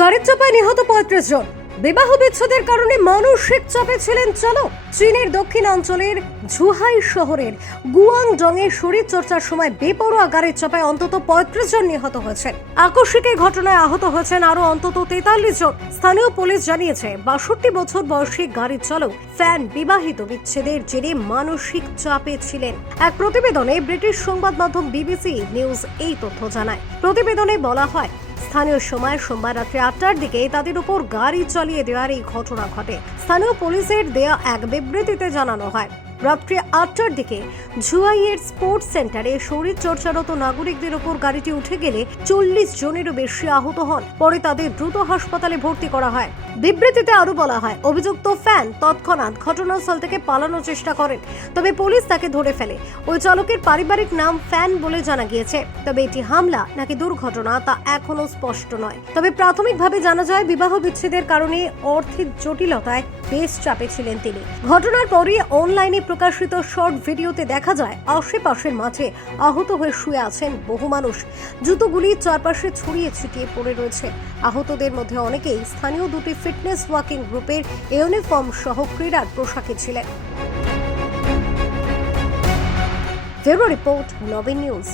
গাড়ির চাপায় নিহত পঁয়ত্রিশ জন। বিবাহ বিচ্ছেদের কারণে মানসিক চাপে ছিলেন চালক। চীনের দক্ষিণাঞ্চলের ঝুহাই শহরের গুয়াংডং এ শরীর চর্চার সময় বেপরোয়া গাড়ির চাপায় অন্তত পঁয়ত্রিশ জন নিহত হয়েছেন। আকস্মিক এই ঘটনায় আহত হয়েছেন আরও অন্তত তেতাল্লিশ জন। স্থানীয় পুলিশ জানিয়েছে, বাষট্টি বছর বয়সী গাড়ির চালক ফ্যান বিবাহিত বিচ্ছেদের জেরে মানসিক চাপে ছিলেন। এক প্রতিবেদনে ব্রিটিশ সংবাদ মাধ্যম বিবিসি নিউজ এই তথ্য জানায়। প্রতিবেদনে বলা হয় স্থানীয় সময় সোমবার রাত্রে আটটার দিকে তাদের উপর গাড়ি চালিয়ে দেওয়ার এই ঘটনা ঘটে। স্থানীয় পুলিশের দেয়া এক বিবৃতিতে জানানো হয়। রাত্রি আটটার দিকে ঝুয়াইয়ের স্পোর্টস সেন্টারে শরীর চর্চারত নাগরিকদের উপর গাড়িটি উঠে গেলে চল্লিশ জনেরও বেশি আহত হন। পরে তাদের দ্রুত হাসপাতালে ভর্তি করা হয়। বিবৃতিতে আরও বলা হয়, অভিযুক্ত ফ্যান তৎক্ষণাৎ ঘটনাস্থল থেকে পালানোর চেষ্টা করেন, তবে পুলিশ তাকে ধরে ফেলে। ওই চালকের পারিবারিক নাম ফ্যান বলে জানা গিয়েছে, তবে এটি হামলা নাকি দুর্ঘটনা তা এখনও স্পষ্ট নয়। তবে প্রাথমিকভাবে জানা যায় বিবাহ বিচ্ছেদের কারণে অর্থের জটিলতায় বেশ চাপে ছিলেন তিনি। ঘটনার পরই অনলাইনে প্রকাশিত শর্ট ভিডিওতে দেখা যায়, আশেপাশের মাঠে আহত হয়ে শুয়ে আছেন বহু মানুষ। জুতোগুলি চারপাশে ছড়িয়ে ছিটিয়ে পড়ে রয়েছে। আহতদের মধ্যে অনেকেই স্থানীয় দুটি ফিটনেস ওয়াকিং গ্রুপের ইউনিফর্ম সহ ক্রীড়ার পোশাকে ছিলেন। Bureau report, Nabin news.